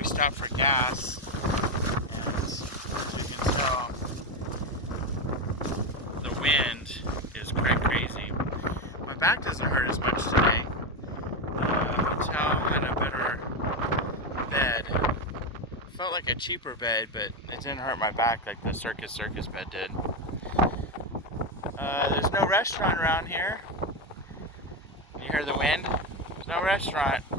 we stopped for gas, and as you can tell, the wind is quite crazy. My back doesn't hurt as much today. The hotel had a better bed. It felt like a cheaper bed, but it didn't hurt my back like the circus bed did. There's no restaurant around here. You hear the wind? There's no restaurant.